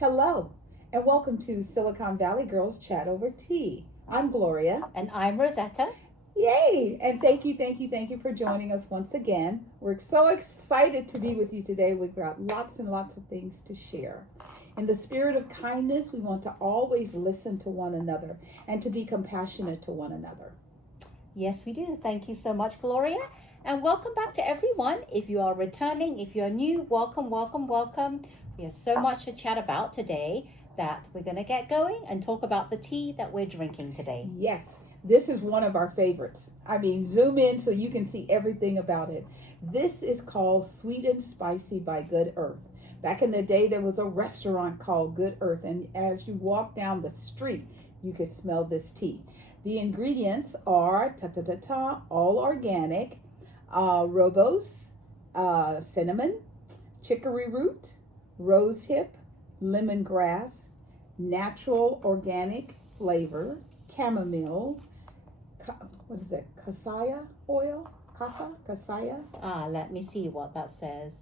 Hello, and welcome to Silicon Valley Girls Chat Over Tea. I'm Gloria. And I'm Rosetta. Yay! And thank you for joining us once again. We're so excited to be with you today. We've got lots and lots of things to share. In the spirit of kindness, we want to always listen to one another and to be compassionate to one another. Yes, we do. Thank you so much, Gloria. And welcome back to everyone. If you are returning, if you're new, welcome. We have so much to chat about today that we're going to get going and talk about the tea that we're drinking today. Yes, this is one of our favorites. I mean, zoom in so you can see everything about it. This is called Sweet and Spicy by Good Earth. Back in the day, there was a restaurant called Good Earth, and as you walk down the street, you could smell this tea. The ingredients are all organic, rooibos, cinnamon, chicory root, rose hip, lemongrass, natural organic flavor, chamomile, cassia oil, cassia. Let me see what that says.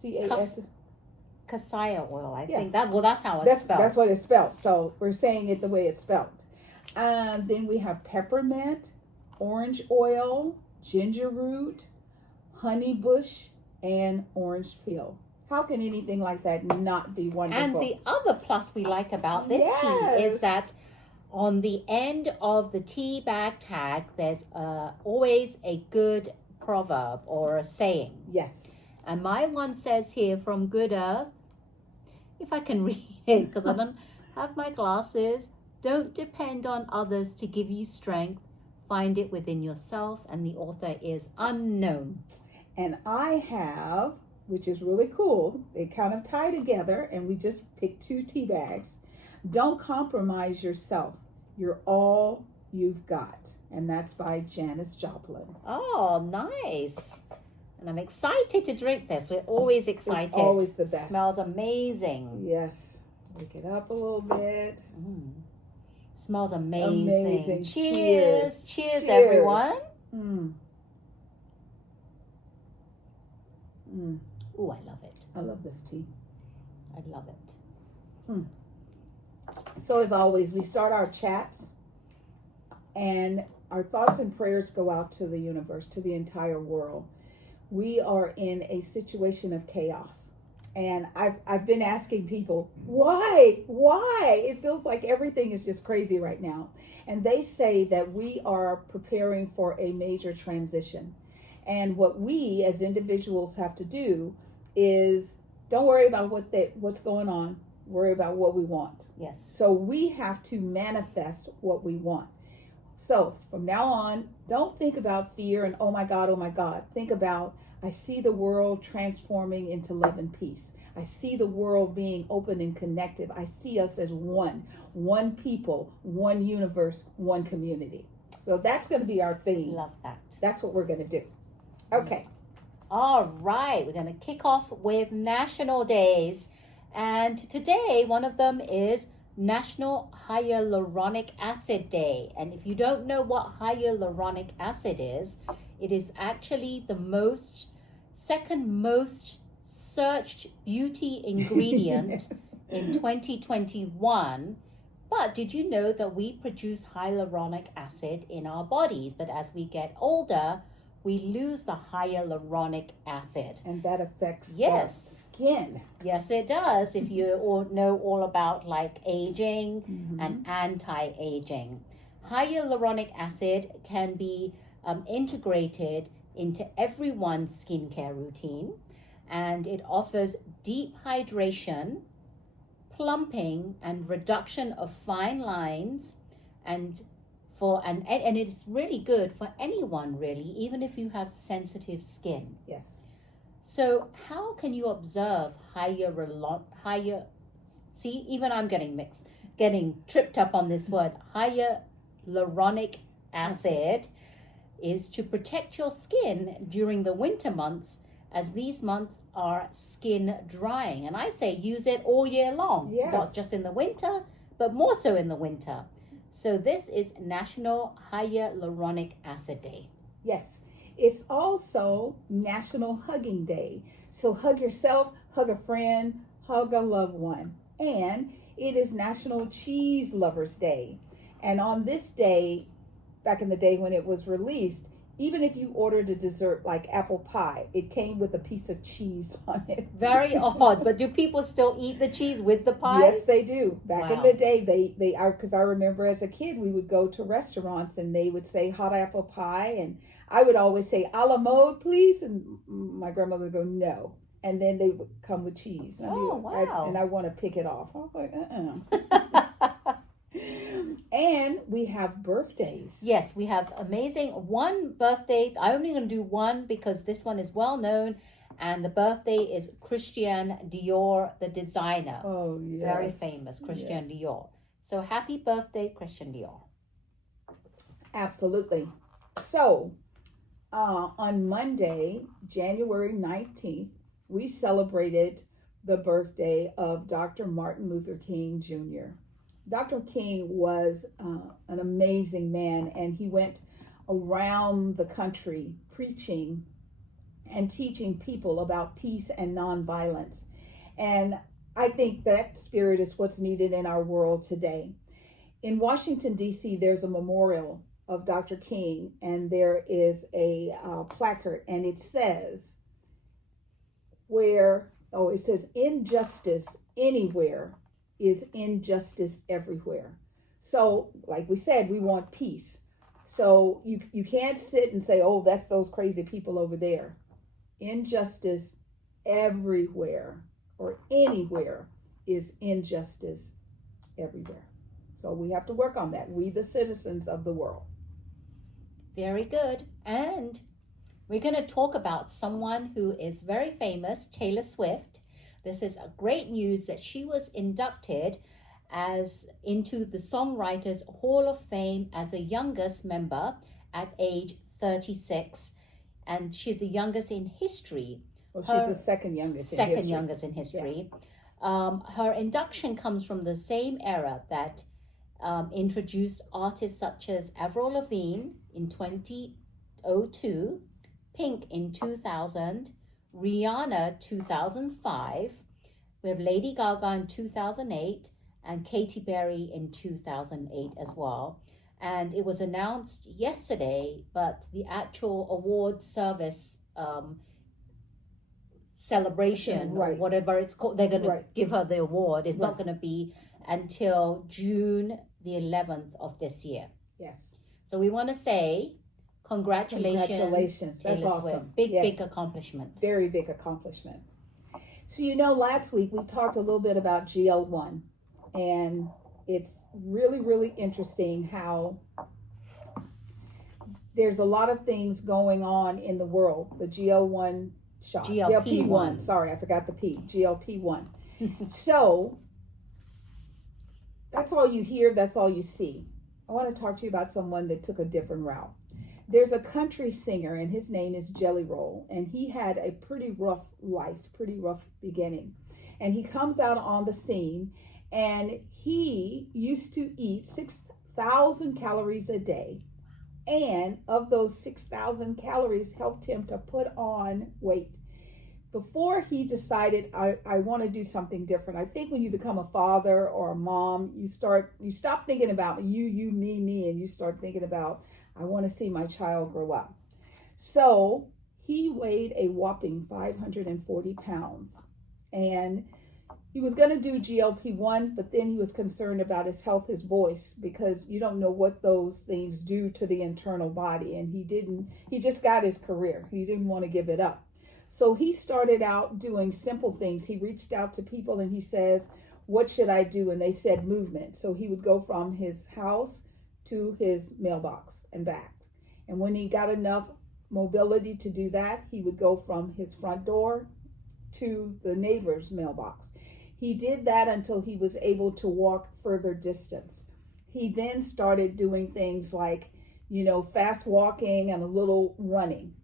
C-A-S. Cassia oil, I think that. Well, that's how it's spelled. That's what it's spelled. So we're saying it the way it's spelled. Then we have peppermint, orange oil, ginger root, honey bush, and orange peel. How can anything like that not be wonderful? And the other plus we like about this tea is that on the end of the tea bag tag, there's always a good proverb or a saying. Yes. And my one says here from Good Earth, if I can read it because I don't have my glasses, don't depend on others to give you strength. Find it within yourself, and the author is unknown. And I have, which is really cool, they kind of tie together, and we just picked 2 tea bags. Don't compromise yourself. You're all you've got. And that's by Janis Joplin. Oh, nice. And I'm excited to drink this. We're always excited. It's always the best. Smells amazing. Yes. Wake it up a little bit. Smells amazing. Cheers. Cheers, everyone. Oh, I love it. I love this tea. I love it. So as always, we start our chats and our thoughts and prayers go out to the universe, to the entire world. We are in a situation of chaos. And I've been asking people, why? It feels like everything is just crazy right now. And they say that we are preparing for a major transition. And what we as individuals have to do is don't worry about what's going on. Worry about what we want. Yes. So we have to manifest what we want. So from now on, don't think about fear and oh my God. Think about, I see the world transforming into love and peace. I see the world being open and connected. I see us as one people, one universe, one community. So that's going to be our theme. Love that. That's what we're going to do. Okay. All right. We're going to kick off with national days. And today, one of them is National Hyaluronic Acid Day. And if you don't know what hyaluronic acid is, it is actually the second most searched beauty ingredient in 2021. But did you know that we produce hyaluronic acid in our bodies? But as we get older, we lose the hyaluronic acid. And that affects the skin. Yes, it does. If you know all about like aging and anti-aging. Hyaluronic acid can be integrated into everyone's skincare routine, and it offers deep hydration, plumping, and reduction of fine lines, and it's really good for anyone, really, even if you have sensitive skin. Yes. So how can you observe see, even I'm getting tripped up on this word. Hyaluronic acid is to protect your skin during the winter months, as these months are skin drying. And I say use it all year long, not just in the winter, but more so in the winter. So this is National Hyaluronic Acid Day. Yes. It's also National Hugging Day. So hug yourself, hug a friend, hug a loved one. And it is National Cheese Lovers Day. And on this day, back in the day when it was released, even if you ordered a dessert like apple pie, it came with a piece of cheese on it. Very odd, but do people still eat the cheese with the pie? Yes, they do. Back in Wow. the day, they are, because I remember as a kid, we would go to restaurants and they would say hot apple pie, and I would always say a la mode, please, and my grandmother would go no, and then they would come with cheese. And Wow. I want to pick it off. I was like, And we have birthdays. Yes, we have amazing one birthday. I'm only going to do one because this one is well known, and the birthday is Christian Dior, the designer. Oh, yes. Very famous, Christian Dior. So happy birthday, Christian Dior. Absolutely. So, on Monday, January 19th, we celebrated the birthday of Dr. Martin Luther King Jr. Dr. King was an amazing man, and he went around the country preaching and teaching people about peace and nonviolence. And I think that spirit is what's needed in our world today. In Washington, D.C., there's a memorial of Dr. King, and there is a placard, and it says, it says, injustice anywhere is injustice everywhere. So, like we said, we want peace. So you can't sit and say, oh, that's those crazy people over there. Injustice everywhere or anywhere is injustice everywhere. So we have to work on that. We, the citizens of the world. Very good. And we're going to talk about someone who is very famous, Taylor Swift. This is a great news that she was inducted into the Songwriters Hall of Fame as the youngest member at age 36. And she's the youngest in history. Well, she's the second youngest in history. Second youngest in history. Yeah. Her induction comes from the same era that introduced artists such as Avril Lavigne in 2002, Pink in 2000, Rihanna 2005, we have Lady Gaga in 2008, and Katy Perry in 2008 as well. And it was announced yesterday, but the actual award service celebration, or whatever it's called, they're going to give her the award, is not going to be until June the 11th of this year. Yes. So we want to say congratulations. That's awesome. Swift. Big accomplishment. Very big accomplishment. So, last week we talked a little bit about GL1, and it's really, really interesting how there's a lot of things going on in the world. The GL1 shots. GLP-1. Sorry, I forgot the P. GLP-1. So, that's all you hear. That's all you see. I want to talk to you about someone that took a different route. There's a country singer, and his name is Jelly Roll, and he had a pretty rough life, pretty rough beginning. And he comes out on the scene, and he used to eat 6,000 calories a day. And of those 6,000 calories helped him to put on weight. Before he decided, I want to do something different. I think when you become a father or a mom, you stop thinking about you, me, and you start thinking about, I want to see my child grow up. So he weighed a whopping 540 pounds. And he was going to do GLP-1, but then he was concerned about his health, his voice, because you don't know what those things do to the internal body. And he just got his career. He didn't want to give it up. So he started out doing simple things. He reached out to people and he says, what should I do? And they said movement. So he would go from his house to his mailbox and back. And when he got enough mobility to do that, he would go from his front door to the neighbor's mailbox. He did that until he was able to walk further distance. He then started doing things like, fast walking and a little running.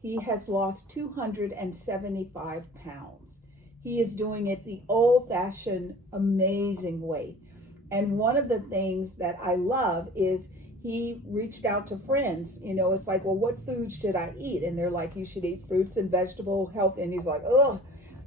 He has lost 275 pounds. He is doing it the old-fashioned, amazing way. And one of the things that I love is he reached out to friends. It's like, well, what food should I eat? And they're like, you should eat fruits and vegetable health. And he's like, ugh.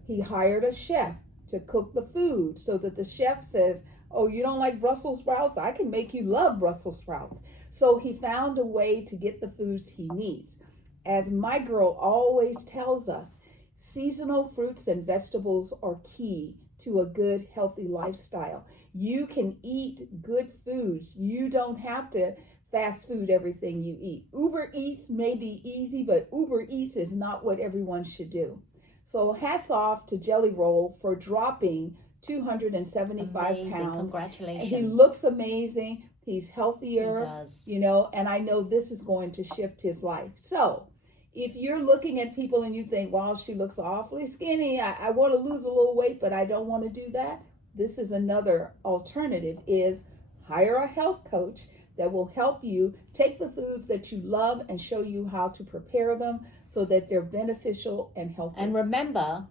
He hired a chef to cook the food so that the chef says, oh, you don't like Brussels sprouts? I can make you love Brussels sprouts. So he found a way to get the foods he needs. As my girl always tells us, seasonal fruits and vegetables are key to a good, healthy lifestyle. You can eat good foods. You don't have to fast food everything you eat. Uber Eats may be easy, but Uber Eats is not what everyone should do. So hats off to Jelly Roll for dropping 275 Amazing. pounds. Congratulations. He looks amazing. He's healthier, He does. you know, and I know this is going to shift his life. So if you're looking at people and you think, wow, she looks awfully skinny, I want to lose a little weight, but I don't want to do that. This is another alternative, is hire a health coach that will help you take the foods that you love and show you how to prepare them so that they're beneficial and healthy. And remember,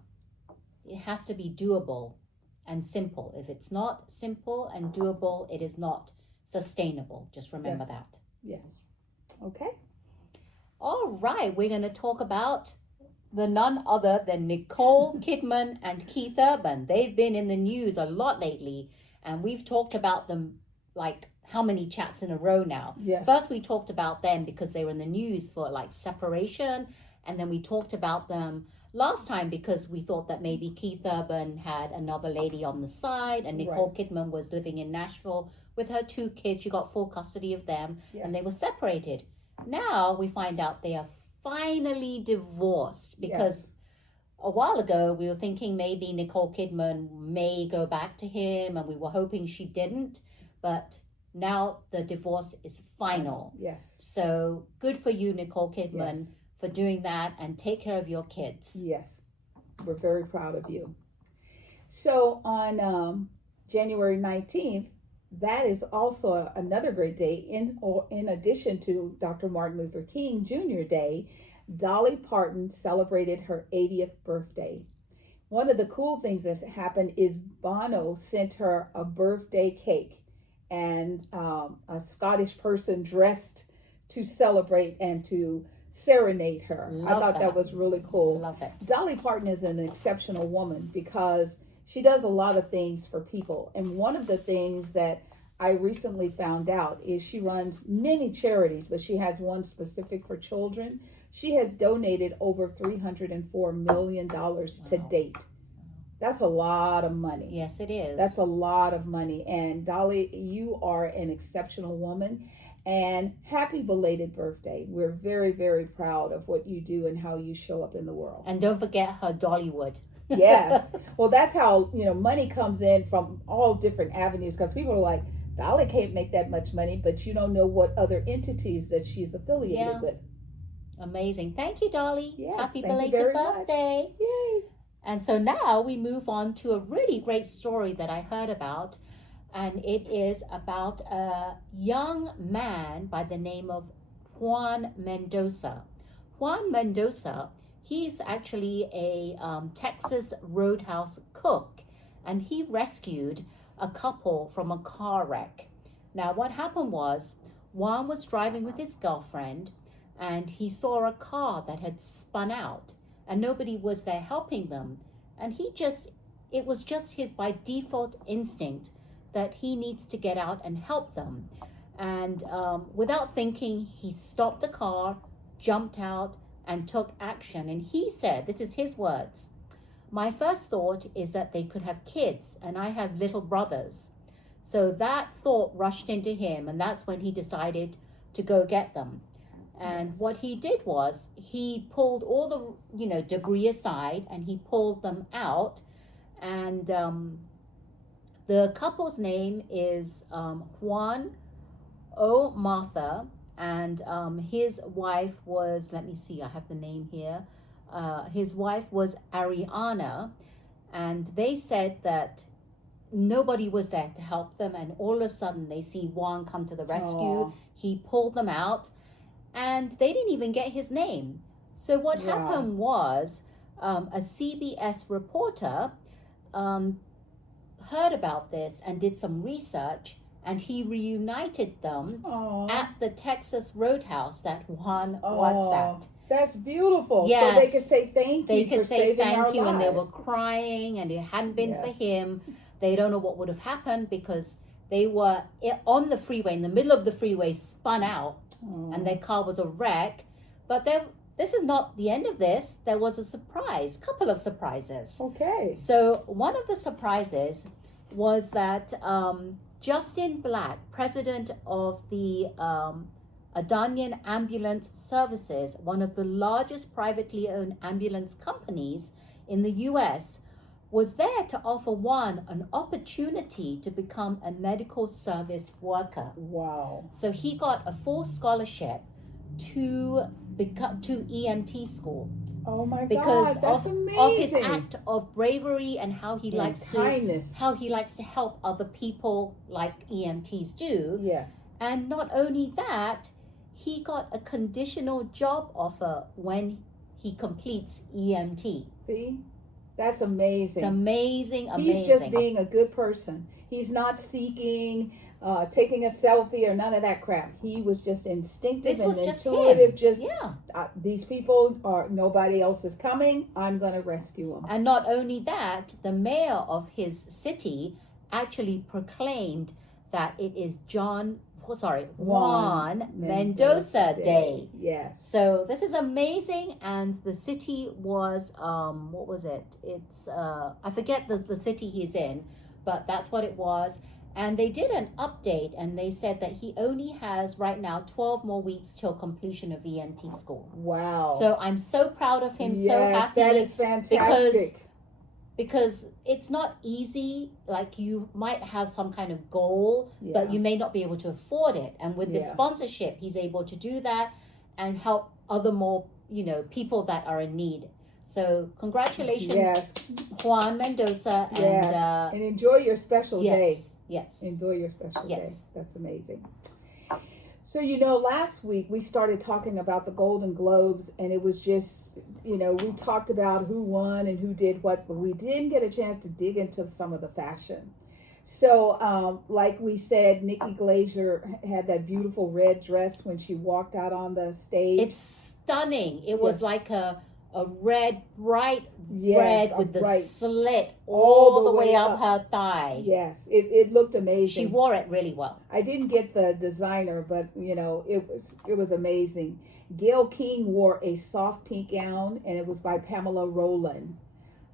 it has to be doable and simple. If it's not simple and doable, it is not sustainable. Just remember that. Yes. Okay. All right, we're going to talk about the none other than Nicole Kidman and Keith Urban. They've been in the news a lot lately, and we've talked about them like how many chats in a row now. Yes. First, we talked about them because they were in the news for like separation, and then we talked about them last time because we thought that maybe Keith Urban had another lady on the side, and Nicole Kidman was living in Nashville with her 2 kids. She got full custody of them, and they were separated. Now we find out they are finally divorced because a while ago we were thinking maybe Nicole Kidman may go back to him, and we were hoping she didn't, but now the divorce is final. Yes. So good for you, Nicole Kidman, for doing that, and take care of your kids. Yes. We're very proud of you. So on January 19th, that is also another great day. In addition to Dr. Martin Luther King Jr. Day, Dolly Parton celebrated her 80th birthday. One of the cool things that happened is Bono sent her a birthday cake, and a Scottish person dressed to celebrate and to serenade her. I thought that was really cool. Love it. Dolly Parton is an exceptional woman because she does a lot of things for people. And one of the things that I recently found out is she runs many charities, but she has one specific for children. She has donated over $304 million to date. That's a lot of money. Yes, it is. That's a lot of money. And Dolly, you are an exceptional woman. And happy belated birthday. We're very, very proud of what you do and how you show up in the world. And don't forget her Dollywood. Yes. Well, that's how, money comes in from all different avenues, because people are like, Dolly can't make that much money, but you don't know what other entities that she's affiliated with. Amazing. Thank you, Dolly. Yes, Happy thank you belated very birthday. much. Yay. And so now we move on to a really great story that I heard about. And it is about a young man by the name of Juan Mendoza. Juan Mendoza, he's actually a Texas Roadhouse cook, and he rescued a couple from a car wreck. Now, what happened was, Juan was driving with his girlfriend, and he saw a car that had spun out, and nobody was there helping them. And it was just his by default instinct that he needs to get out and help them. And without thinking, he stopped the car, jumped out, and took action. And he said, this is his words, "My first thought is that they could have kids, and I have little brothers." So that thought rushed into him, and that's when he decided to go get them. And what he did was he pulled all the debris aside, and he pulled them out. And the couple's name is Juan O. Martha, and his wife was, let me see, I have the name here. His wife was Ariana, and they said that nobody was there to help them, and all of a sudden they see Juan come to the rescue. He pulled them out, and they didn't even get his name. So what happened was a CBS reporter heard about this and did some research, and he reunited them at the Texas Roadhouse that Juan works at. That's beautiful. Yes. So they could say thank They you for could say saving our thank you, and they lives. were crying, and it hadn't been for Yes. him, they don't know what would have happened, because they were on the freeway, in the middle of the freeway, spun out, and their car was a wreck. But this is not the end of this. There was a couple of surprises. Okay. So one of the surprises was that Justin Black, president of the Adanian Ambulance Services, one of the largest privately owned ambulance companies in the U.S., was there to offer an opportunity to become a medical service worker. Wow. So he got a full scholarship to EMT school. Oh my Because God, that's of his amazing. act of bravery and how he likes kindness. how he likes to help other people like EMTs do. Yes. And not only that, he got a conditional job offer when he completes EMT. See? That's amazing. It's amazing. He's just being a good person. He's not seeking, taking a selfie or none of that crap. He was just instinctive and intuitive. These people nobody else is coming. I'm going to rescue them. And not only that, the mayor of his city actually proclaimed that it is Juan Mendoza Day. Yes. So this is amazing, and the city was what was it? It's I forget the city he's in, but that's what it was. And they did an update, and they said that he only has right now 12 more weeks till completion of EMT school. Wow. So I'm so proud of him. Yes, so happy. that is fantastic. Because it's not easy. Like, you might have some kind of goal, but you may not be able to afford it. And with this sponsorship, he's able to do that and help other more, people that are in need. So congratulations, Juan Mendoza. And enjoy your special day. Yes. Enjoy your special day. Yes. That's amazing. So, last week we started talking about the Golden Globes, and it was just, we talked about who won and who did what, but we didn't get a chance to dig into some of the fashion. So, like we said, Nikki Glaser had that beautiful red dress when she walked out on the stage. It's stunning. It was like a red, bright red with the slit all the way up her thigh. Yes, it looked amazing. She wore it really well. I didn't get the designer, but it was amazing. Gayle King wore a soft pink gown, and it was by Pamela Rowland.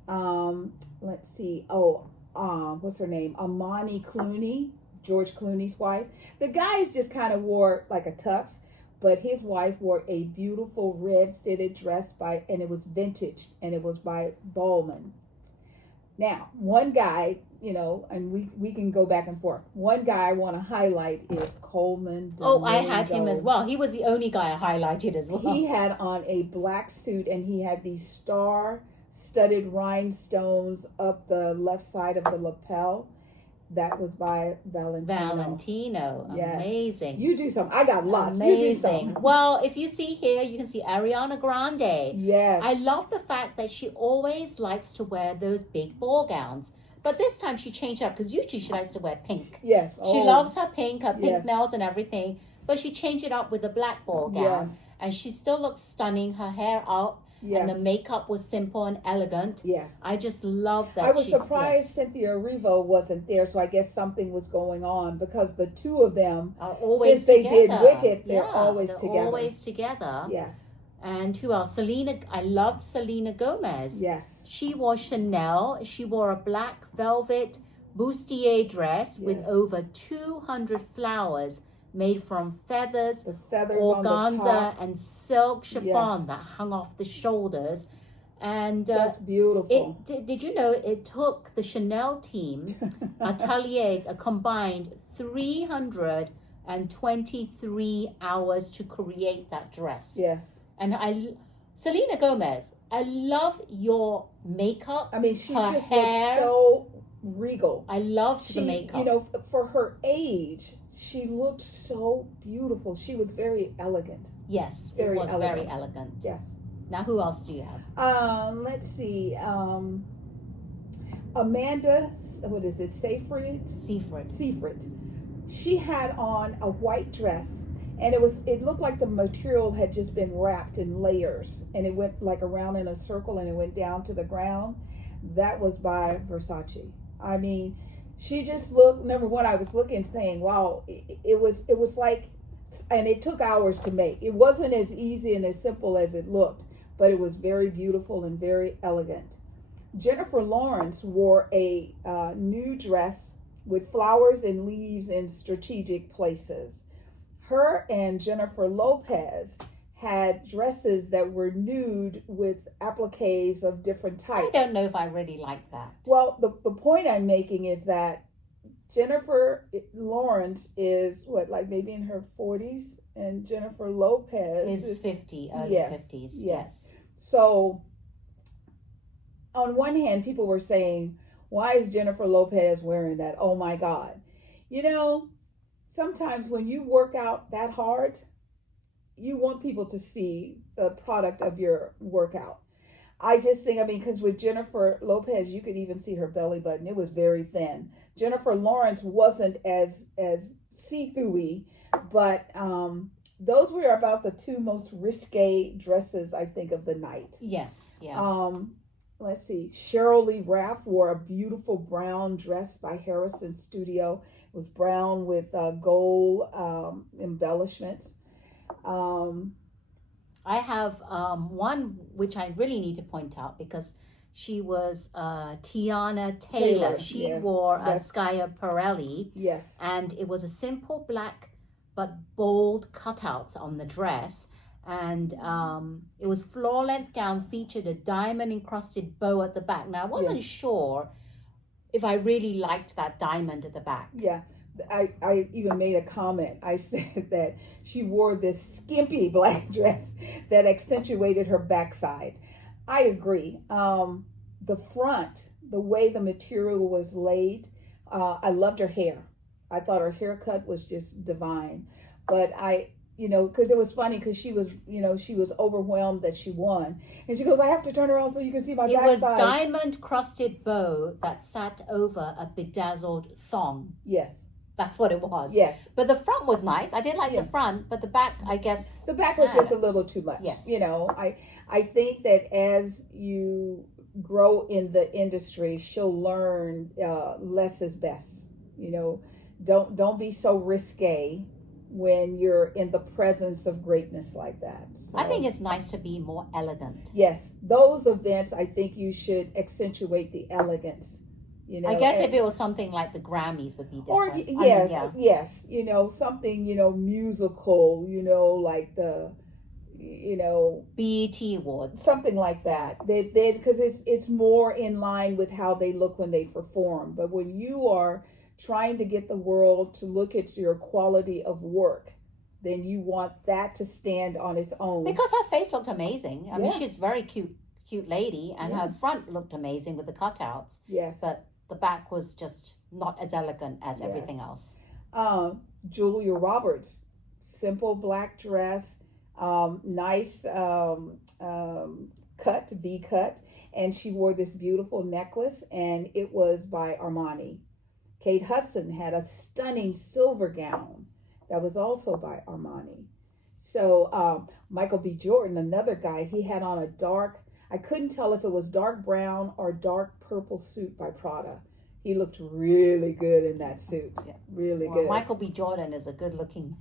Let's see. What's her name? Amani Clooney, George Clooney's wife. The guys just kind of wore like a tux, but his wife wore a beautiful red fitted dress and it was vintage, and it was by Bowman. Now, one guy, and we can go back and forth. One guy I want to highlight is Coleman Domingo. I had him as well. He was the only guy I highlighted as well. He had on a black suit, and he had these star-studded rhinestones up the left side of the lapel. That was by Valentino. Yes. Amazing. You do something. I got lots. Amazing. You do something. Well, if you see here, you can see Ariana Grande. Yes. I love the fact that she always likes to wear those big ball gowns. But this time she changed up, because usually she likes to wear pink. Yes. She loves her pink nails and everything. But she changed it up with a black ball gown. Yes. And she still looks stunning. Her hair up. Yes. And the makeup was simple and elegant. Yes. I just love that. I was surprised Cynthia Erivo wasn't there, so I guess something was going on, because the two of them are always since they together. did Wicked, they're always together. Always together. Yes. And who else? I loved Selena Gomez. Yes. She wore Chanel. She wore a black velvet bustier dress with over 200 flowers made from feathers, organza, and silk chiffon that hung off the shoulders. And just beautiful. Did you know it took the Chanel team, ateliers, a combined 323 hours to create that dress? Yes. And Selena Gomez, I love your makeup. I mean, she just looks so regal. I loved the makeup. For her age, she looked so beautiful. She was very elegant. Yes, very elegant. Very elegant. Yes. Now, who else do you have? Let's see. Amanda, what is it? Seyfried. Seyfried. She had on a white dress, and it looked like the material had just been wrapped in layers, and it went like around in a circle, and it went down to the ground. That was by Versace. I mean, she just looked. Number one, I was looking, saying, "Wow!" It was like, and it took hours to make. It wasn't as easy and as simple as it looked, but it was very beautiful and very elegant. Jennifer Lawrence wore a new dress with flowers and leaves in strategic places. Her and Jennifer Lopez had dresses that were nude with appliques of different types. I don't know if I really like that. Well, the point I'm making is that Jennifer Lawrence is like maybe in her 40s, and Jennifer Lopez is 50, early 50s. Yes. So on one hand, people were saying, why is Jennifer Lopez wearing that? Oh my God. Sometimes when you work out that hard, you want people to see the product of your workout. I just think, because with Jennifer Lopez, you could even see her belly button. It was very thin. Jennifer Lawrence wasn't as see-through-y, but those were about the two most risque dresses, I think, of the night. Yes, yeah. Let's see. Cheryl Lee Raff wore a beautiful brown dress by Harrison Studio. It was brown with gold embellishments. I have one which I really need to point out because she was Tiana Taylor. She wore a Schiaparelli. Yes. And it was a simple black but bold cutouts on the dress. And it was floor-length gown, featured a diamond-encrusted bow at the back. Now, I wasn't sure if I really liked that diamond at the back. Yeah. I even made a comment. I said that she wore this skimpy black dress that accentuated her backside. I agree. The front, the way the material was laid, I loved her hair. I thought her haircut was just divine. But because it was funny because she was overwhelmed that she won. And she goes, I have to turn around so you can see my backside. It was diamond-crusted bow that sat over a bedazzled thong. Yes. That's what it was. Yes. But the front was nice. I did like the front, but the back, I guess. The back was just a little too much. Yes. I think that as you grow in the industry, she'll learn less is best. Don't be so risque when you're in the presence of greatness like that. So, I think it's nice to be more elegant. Yes. Those events, I think you should accentuate the elegance. I guess if it was something like the Grammys would be different. Or yes, something, musical, like the, BET Awards. Something like that. They because it's more in line with how they look when they perform. But when you are trying to get the world to look at your quality of work, then you want that to stand on its own. Because her face looked amazing. I mean, she's a very cute lady, and her front looked amazing with the cutouts. Yes. But the back was just not as elegant as everything else. Julia Roberts, simple black dress, nice cut, V cut, and she wore this beautiful necklace, and it was by Armani. Kate Hudson had a stunning silver gown that was also by Armani. So Michael B. Jordan, another guy, he had on a dark, I couldn't tell if it was dark brown or dark purple suit by Prada. He looked really good in that suit. Yeah. Really good. Michael B. Jordan is a good looking.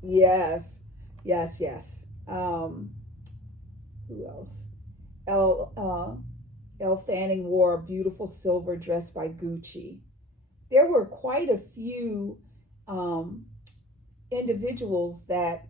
Yes. Who else? Elle Fanning wore a beautiful silver dress by Gucci. There were quite a few individuals that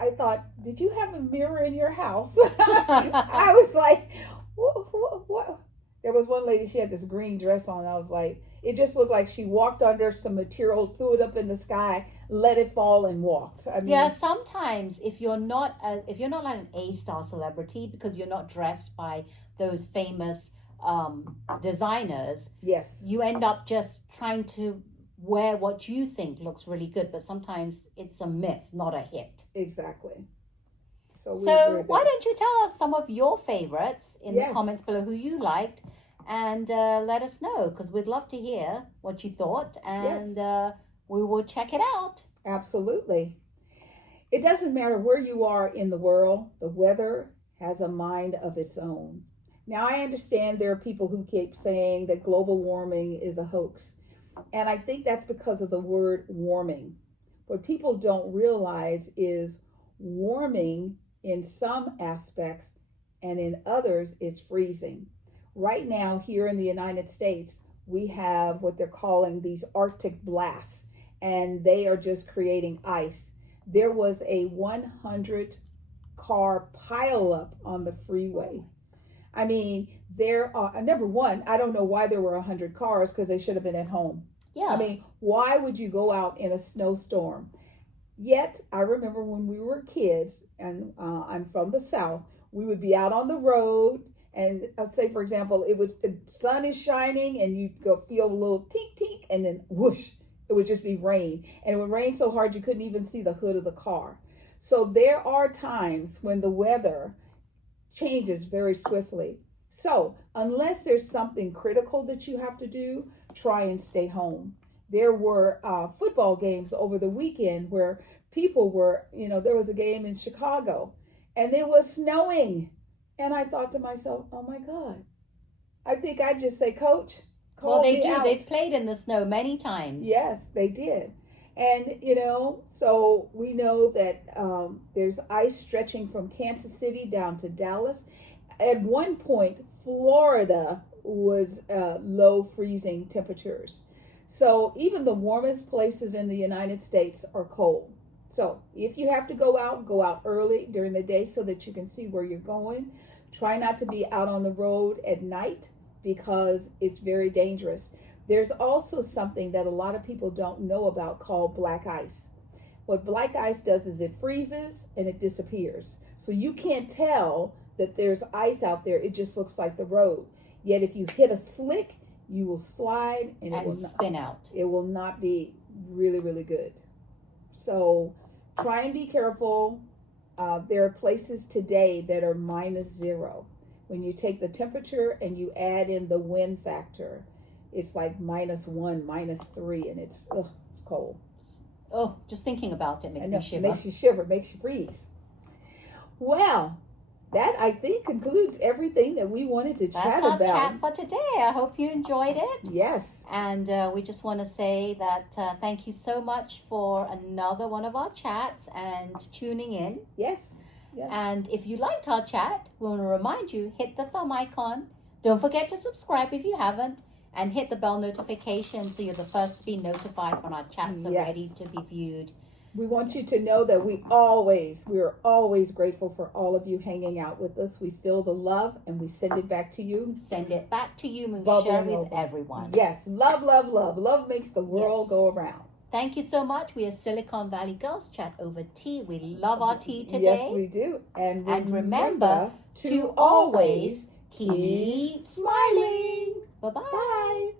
I thought, did you have a mirror in your house? I was like, what? There was one lady, she had this green dress on. I was like, it just looked like she walked under some material, threw it up in the sky, let it fall, and walked. I mean, sometimes if you're not like an A-star celebrity, because you're not dressed by those famous designers, yes, you end up just trying to wear what you think looks really good, but sometimes it's a miss, not a hit. Exactly. So why don't you tell us some of your favorites in the comments below, who you liked, and let us know, because we'd love to hear what you thought, and we will check it out. Absolutely. It doesn't matter where you are in the world, the weather has a mind of its own. Now, I understand there are people who keep saying that global warming is a hoax. And I think that's because of the word warming. What people don't realize is warming in some aspects and in others is freezing. Right now, here in the United States, we have what they're calling these Arctic blasts, and they are just creating ice. There was a 100 car pileup on the freeway. I mean, there are, number one, I don't know why there were 100 cars because they should have been at home. Yeah. I mean, why would you go out in a snowstorm? Yet, I remember when we were kids, and I'm from the South, we would be out on the road, and say, for example, the sun is shining, and you'd go feel a little tink tink, and then whoosh, it would just be rain. And it would rain so hard you couldn't even see the hood of the car. So there are times when the weather changes very swiftly. So unless there's something critical that you have to do, try and stay home. There were football games over the weekend where people were, there was a game in Chicago and it was snowing. And I thought to myself, oh my God, I think I'd just say, Coach, call me out. They've played in the snow many times. Yes, they did. And, so we know that there's ice stretching from Kansas City down to Dallas. At one point, Florida was low freezing temperatures. So even the warmest places in the United States are cold. So if you have to go out early during the day so that you can see where you're going. Try not to be out on the road at night because it's very dangerous. There's also something that a lot of people don't know about called black ice. What black ice does is it freezes and it disappears. So you can't tell that there's ice out there. It just looks like the road. Yet if you hit a slick, you will slide and it will spin out. It will not be really, really good. So try and be careful. There are places today that are -0. When you take the temperature and you add in the wind factor, it's like -1, -3, and it's cold. Oh, just thinking about it makes me shiver. It makes you shiver, makes you freeze. Well, that I think concludes everything that we wanted to chat about. That's our chat for today. I hope you enjoyed it. Yes. And we just want to say that thank you so much for another one of our chats and tuning in. Yes. Yes. And if you liked our chat, we want to remind you, hit the thumb icon. Don't forget to subscribe if you haven't. And hit the bell notification so you're the first to be notified when our chats are ready to be viewed. We want you to know that we are always grateful for all of you hanging out with us. We feel the love and we send it back to you. Send it back to you and Bubble share it over. with everyone. Yes, love, love, love. Love makes the world go around. Thank you so much. We are Silicon Valley Girls Chat over tea. We love our tea today. Yes, we do. And remember to always keep smiling. Bye-bye. Bye.